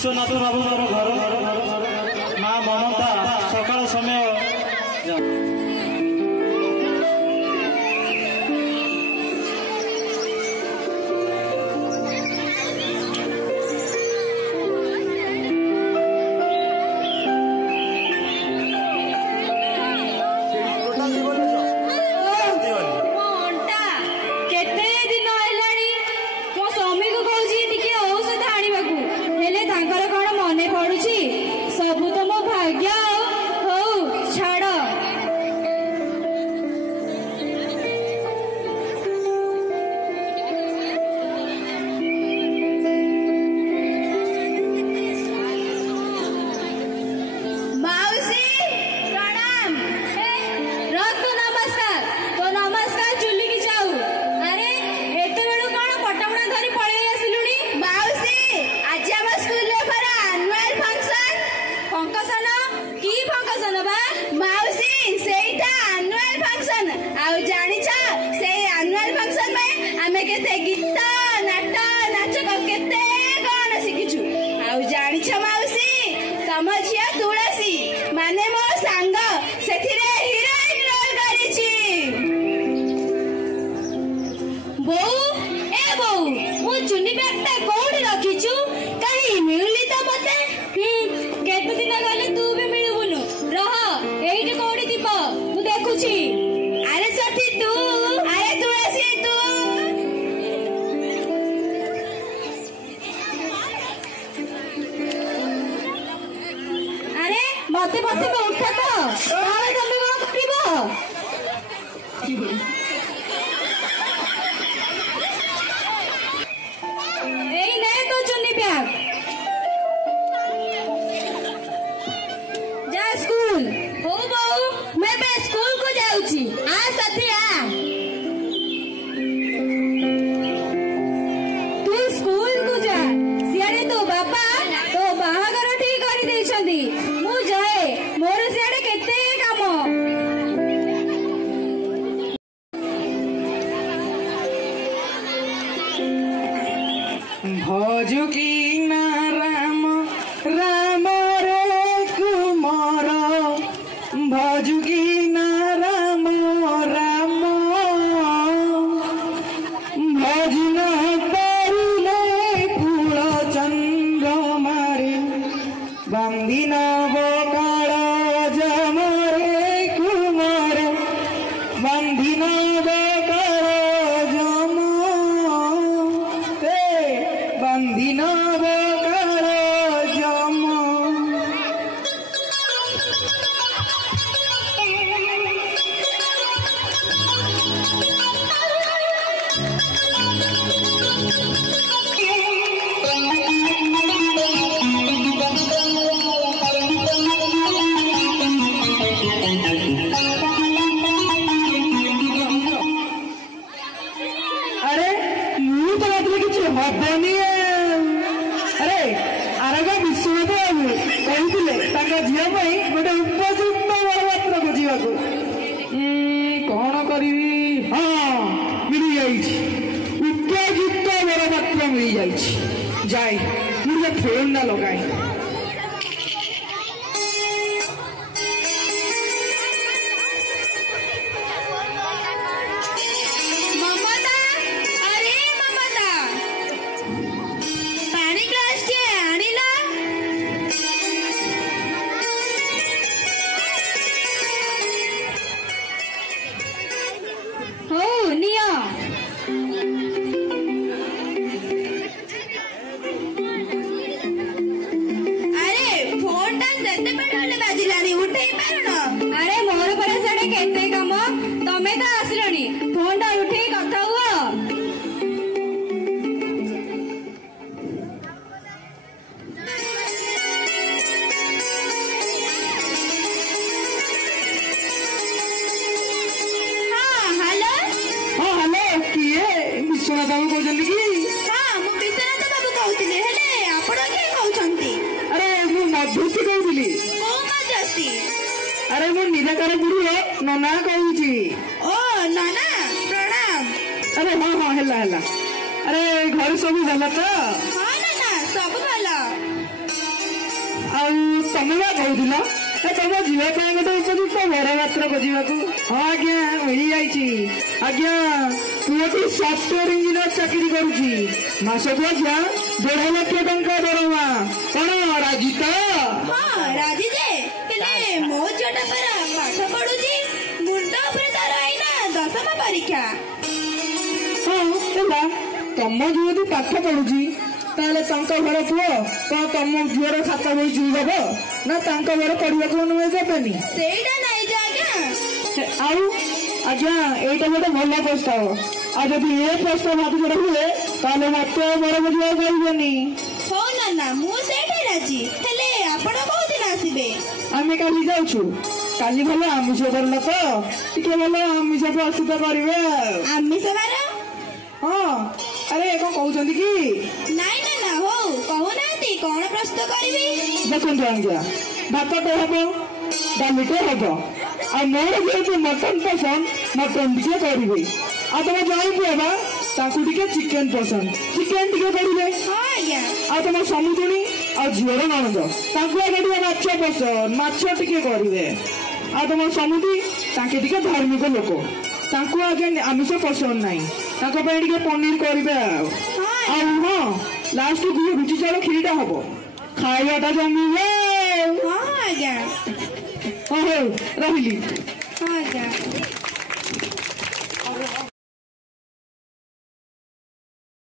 विश्वनाथ बाबू घर माँ ममता सकाल समय अरे मो निराकार गुरु नना कहूची। ओ नना प्रणाम। अरे हाँ हाँ हेला हेला। अरे घर सब भल तो? हाँ नना सब भल। ଆଉ ତମେ ବା କହୁଥିଲ ତମ ଯିବା ପାଇଁ ଗୋଟେ ଉପଯୁକ୍ତ ବର ପାତ୍ର ଖୋଜିବାକୁ। ହଁ ଆଜ୍ଞା ମିଳିଯାଇଛି। ଆଜ୍ଞା ପୁଅଟି ସଫ୍ଟୱେର ଇଞ୍ଜିନିୟର ଚାକିରି କରୁଛି। ମାସକୁ ଆଜ୍ଞା 1.5 ଲକ୍ଷ ଟଙ୍କା ଦରମା। କଣ ରାଜି ତ? ହଁ ରାଜି ଯେ, ହେଲେ ମୋ ଝିଅଟା ପରା ପାଠ ପଢୁଛି। ମୁଣ୍ଡ ଉପରେ ତାର ଏଇନା 10ମ ପରୀକ୍ଷା। ହଁ ହେଲା, ତମ ଝିଅ ଯଦି ପାଠ ପଢୁଛି ତାହେଲେ ତାଙ୍କ ଘର ପୁଅ କଣ ତମ ଝିଅର ଖାତା ବହି ଚୁରି ହବ ନା ତାଙ୍କ ଘର ପଢିବାକୁ ଅନୁମତି ଦେବେନି? ସେଇଟା ନାଇଁ ଯେ ଆଜ୍ଞା। ଆଉ ଆଜ୍ଞା ଏଇଟା ଗୋଟେ ଭଲ ପ୍ରସ୍ତାବ। ଆଉ ଯଦି ଏ ପ୍ରସ୍ତାବ ହାତଛଡ଼ା ହୁଏ ତାହେଲେ ମତେ ବର ବୁଝିବାକୁ କହିବେନି। ହଉ ନାନା, ମୁଁ ସେଇଠି ରାଜି। ହେଲେ ଆପଣ କୋଉଦିନ ଆସିବେ? ଆମେ କାଲି ଯାଉଛୁ। କାଲି ଭଲ ଆମିଷ କରିଲ ତ, ଟିକେ ଭଲ ଆମିଷ ପ୍ରସ୍ତୁତ କରିବେ। ଆମିଷ ବାର? ହଁ ଆରେ କଣ କହୁଛନ୍ତି କି? ନାଇଁ ନାନା, ହଉ କହୁନାହାନ୍ତି କଣ ପ୍ରସ୍ତୁତ କରିବି? ଦେଖନ୍ତୁ ଆଜ୍ଞା, ଭାତଟେ ହବ, ଡାଲିଟେ ହବ, ଆଉ ମୋର ଯେହେତୁ ମଟନ ପସନ୍ଦ ମଟନ ଟିକେ କରିବେ। ଆଉ ତମ ଜଣେ ପୁଅ ବା ତାଙ୍କୁ ଟିକେ ଚିକେନ ପସନ୍ଦ, ଚିକେନ ଟିକେ କରିବେ। ହଁ ଆଜ୍ଞା। ଆଉ ତମ ସମୁଦୁଣୀ ଆଉ ଝିଅର ନଣନ୍ଦ ତାଙ୍କୁ ଆଜ୍ଞା ଟିକେ ମାଛ ପସନ୍ଦ, ମାଛ ଟିକେ କରିବେ। ଆଉ ତମ ସମୁଦି ତାଙ୍କେ ଟିକେ ଧାର୍ମିକ ଲୋକ, ତାଙ୍କୁ ଆଜ୍ଞା ଆମିଷ ପସନ୍ଦ ନାହିଁ, ତାଙ୍କ ପାଇଁ ଟିକେ ପନିର କରିବେ। ଆଉ ହଁ ଲାଷ୍ଟକୁ ରୁଚି ଚାଉଳ କ୍ଷୀରିଟା ହବ, ଖାଇବାଟା ଜମିବେ। ହଁ ଆଜ୍ଞା। ହଁ ହଉ ରହିଲି। ହଁ ଆଜ୍ଞା।